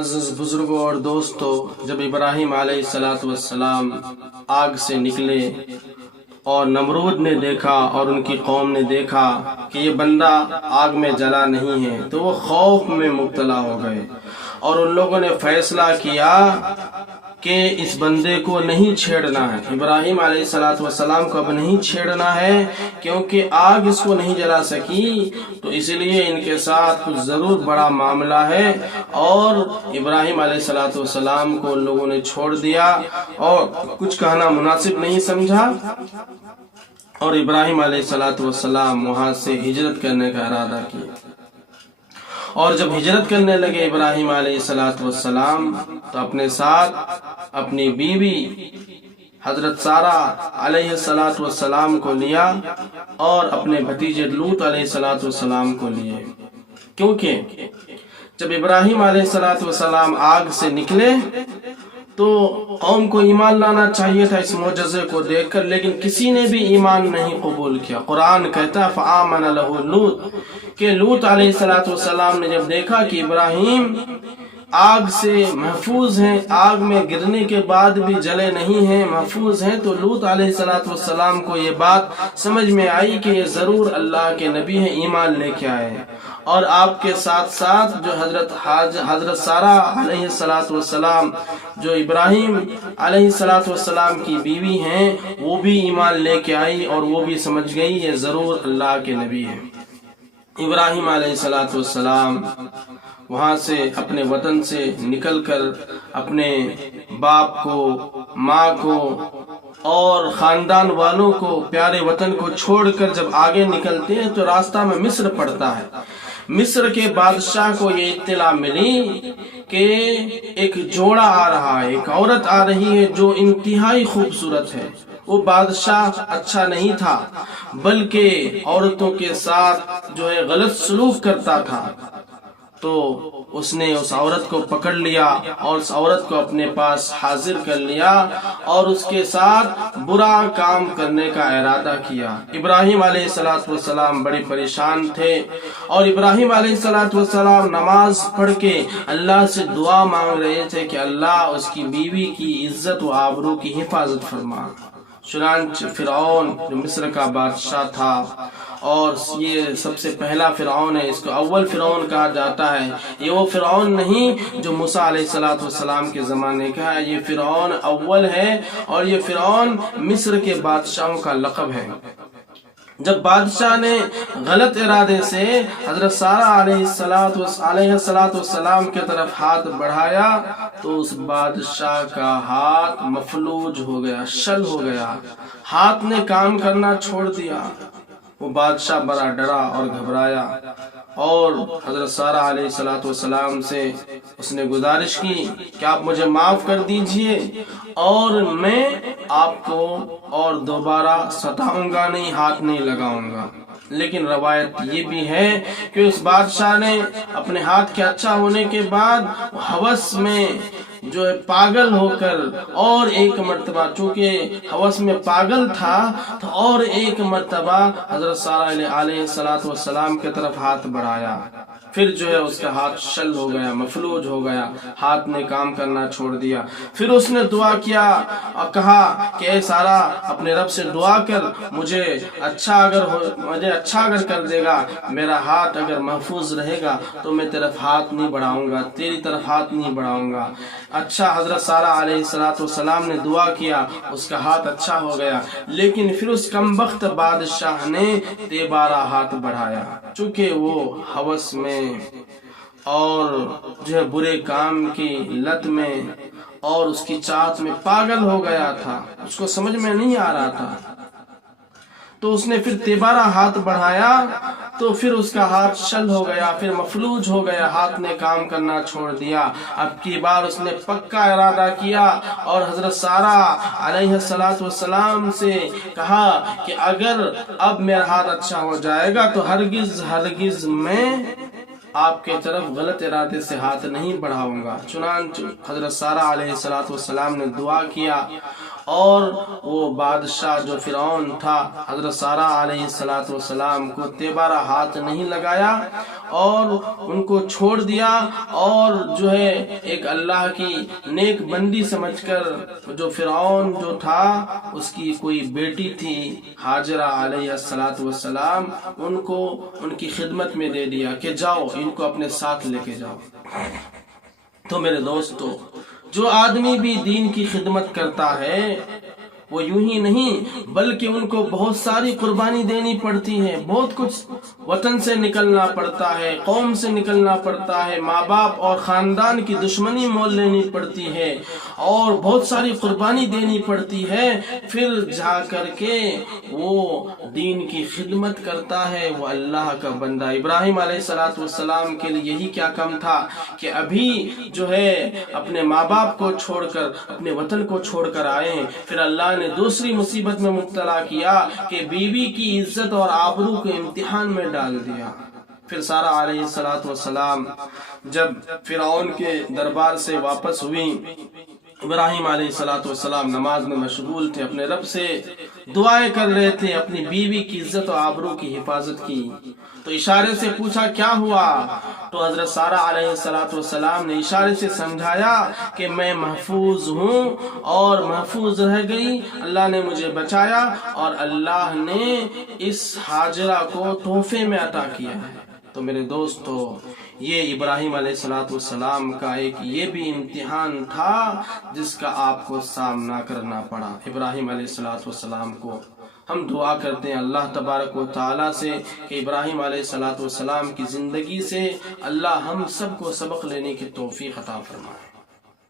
معزز بزرگوں اور دوستو، جب ابراہیم علیہ السلام آگ سے نکلے اور نمرود نے دیکھا اور ان کی قوم نے دیکھا کہ یہ بندہ آگ میں جلا نہیں ہے تو وہ خوف میں مبتلا ہو گئے، اور ان لوگوں نے فیصلہ کیا کہ اس بندے کو نہیں چھیڑنا ہے، ابراہیم علیہ السلام کو اب نہیں چھیڑنا ہے، کیونکہ آگ اس کو نہیں جلا سکی، تو اس لیے ان کے ساتھ کچھ ضرور بڑا معاملہ ہے۔ اور ابراہیم علیہ السلام کو ان لوگوں نے چھوڑ دیا اور کچھ کہنا مناسب نہیں سمجھا، اور ابراہیم علیہ السلام وہاں سے ہجرت کرنے کا ارادہ کیا۔ اور جب ہجرت کرنے لگے ابراہیم علیہ السلام تو اپنے ساتھ اپنی بیوی حضرت سارہ علیہ السلام کو لیا اور اپنے بھتیجے لوط علیہ السلام کو لیے، کیونکہ جب ابراہیم علیہ السلام آگ سے نکلے تو قوم کو ایمان لانا چاہیے تھا اس معجزے کو دیکھ کر، لیکن کسی نے بھی ایمان نہیں قبول کیا۔ قرآن کہتا ہے فآمن لہ لوط، کہ لوط علیہ السلام نے جب دیکھا کہ ابراہیم آگ سے محفوظ ہیں، آگ میں گرنے کے بعد بھی جلے نہیں ہیں، محفوظ ہیں، تو لوط علیہ السلام کو یہ بات سمجھ میں آئی کہ یہ ضرور اللہ کے نبی ہیں، ایمان لے کے آئے۔ اور آپ کے ساتھ ساتھ جو حضرت سارہ علیہ السلام جو ابراہیم علیہ السلام کی بیوی ہیں، وہ بھی ایمان لے کے آئی اور وہ بھی سمجھ گئی یہ ضرور اللہ کے نبی ہیں۔ ابراہیم علیہ السلام وہاں سے اپنے وطن سے نکل کر اپنے باپ کو، ماں کو اور خاندان والوں کو، پیارے وطن کو چھوڑ کر جب آگے نکلتے ہیں تو راستہ میں مصر پڑتا ہے۔ مصر کے بادشاہ کو یہ اطلاع ملی کہ ایک جوڑا آ رہا ہے، ایک عورت آ رہی ہے جو انتہائی خوبصورت ہے۔ وہ بادشاہ اچھا نہیں تھا، بلکہ عورتوں کے ساتھ جو ہے غلط سلوک کرتا تھا، تو اس نے اس عورت کو پکڑ لیا اور اس عورت کو اپنے پاس حاضر کر لیا اور اس کے ساتھ برا کام کرنے کا ارادہ کیا۔ ابراہیم علیہ السلام بڑے پریشان تھے، اور ابراہیم علیہ السلام نماز پڑھ کے اللہ سے دعا مانگ رہے تھے کہ اللہ اس کی بیوی کی عزت و آبرو کی حفاظت فرما۔ چنانچہ فرعون جو مصر کا بادشاہ تھا، اور یہ سب سے پہلا فرعون ہے، اس کو اول فرعون کہا جاتا ہے، یہ وہ فرعون نہیں جو موسیٰ علیہ السلام کے زمانے کا ہے، یہ فرعون اول ہے، اور یہ فرعون مصر کے بادشاہوں کا لقب ہے۔ جب بادشاہ نے غلط ارادے سے حضرت سارہ علیہ السلام کی طرف ہاتھ بڑھایا تو اس بادشاہ کا ہاتھ مفلوج ہو گیا، شل ہو گیا، ہاتھ نے کام کرنا چھوڑ دیا۔ وہ بادشاہ بڑا ڈرا اور گھبرایا، اور حضرت سارہ علیہ السلام سے اس نے گزارش کی کہ آپ مجھے معاف کر دیجئے اور میں آپ کو اور دوبارہ ستاؤں گا نہیں، ہاتھ نہیں لگاؤں گا۔ لیکن روایت یہ بھی ہے کہ اس بادشاہ نے اپنے ہاتھ کے اچھا ہونے کے بعد ہوس میں جو ہے پاگل ہو کر اور ایک مرتبہ، چونکہ ہوس میں پاگل تھا تو اور ایک مرتبہ حضرت سارہ علیہ السلام کی طرف ہاتھ بڑھایا، پھر جو ہے اس کا ہاتھ شل ہو گیا، مفلوج ہو گیا، ہاتھ نے کام کرنا چھوڑ دیا۔ پھر اس نے دعا کیا اور کہا کہ اے سارہ اپنے رب سے دعا کر، مجھے اچھا اگر کر دے گا، میرا ہاتھ اگر محفوظ رہے گا تو میں طرف ہاتھ نہیں بڑھاؤں گا، تیری طرف ہاتھ نہیں بڑھاؤں گا۔ اچھا، حضرت سارہ علیہ السلام نے دعا کیا، اس کا ہاتھ اچھا ہو گیا، لیکن پھر اس کمبخت بادشاہ نے تیبارہ ہاتھ بڑھایا، چونکہ وہ ہوس میں اور جو ہے برے کام کی لت میں اور اس کی چاہت میں پاگل ہو گیا تھا، اس کو سمجھ میں نہیں آ رہا تھا، تو اس نے پھر تیبارہ ہاتھ بڑھایا تو پھر اس کا ہاتھ شل ہو گیا، پھر مفلوج ہو گیا، ہاتھ نے کام کرنا چھوڑ دیا۔ اب کی بار اس نے پکا ارادہ کیا اور حضرت سارہ علیہ السلام سے کہا کہ اگر اب میرا ہاتھ اچھا ہو جائے گا تو ہرگز میں آپ کے طرف غلط ارادے سے ہاتھ نہیں بڑھاؤں گا۔ چنانچہ حضرت سارہ علیہ السلام نے دعا کیا اور وہ بادشاہ جو فرعون تھا حضرت سارہ علیہ السلام کو تیبارہ ہاتھ نہیں لگایا اور ان کو چھوڑ دیا، اور جو ہے ایک اللہ کی نیک بندی سمجھ کر جو فرعون جو تھا اس کی کوئی بیٹی تھی ہاجرہ علیہ السلام، ان کو ان کی خدمت میں دے دیا کہ جاؤ ان کو اپنے ساتھ لے کے جاؤ۔ تو میرے دوستو، جو آدمی بھی دین کی خدمت کرتا ہے وہ یوں ہی نہیں بلکہ ان کو بہت ساری قربانی دینی پڑتی ہے، بہت کچھ وطن سے نکلنا پڑتا ہے، قوم سے نکلنا پڑتا ہے، ماں باپ اور خاندان کی دشمنی مول لینی پڑتی ہے اور بہت ساری قربانی دینی پڑتی ہے، پھر جا کر کے وہ دین کی خدمت کرتا ہے، وہ اللہ کا بندہ۔ ابراہیم علیہ السلام کے لیے یہی کیا کم تھا کہ ابھی جو ہے اپنے ماں باپ کو چھوڑ کر اپنے وطن کو چھوڑ کر آئے، پھر اللہ نے دوسری مصیبت میں مبتلا کیا کہ بیوی کی عزت اور آبرو کو امتحان میں ڈال دیا۔ پھر سارہ علیہ السلام جب فرعون کے دربار سے واپس ہوئی، ابراہیم علیہ السلام نماز میں مشغول تھے، اپنے رب سے دعائیں کر رہے تھے اپنی بیوی کی عزت و آبرو کی حفاظت کی۔ تو اشارے سے پوچھا کیا ہوا؟ تو حضرت سارہ علیہ السلام نے اشارے سے سمجھایا کہ میں محفوظ ہوں اور محفوظ رہ گئی، اللہ نے مجھے بچایا اور اللہ نے اس ہاجرہ کو تحفے میں عطا کیا ہے۔ تو میرے دوستو، یہ ابراہیم علیہ السلام کا ایک یہ بھی امتحان تھا جس کا آپ کو سامنا کرنا پڑا۔ ابراہیم علیہ السلام کو ہم دعا کرتے ہیں اللہ تبارک و تعالیٰ سے کہ ابراہیم علیہ السلام کی زندگی سے اللہ ہم سب کو سبق لینے کی توفیق عطا فرمائے۔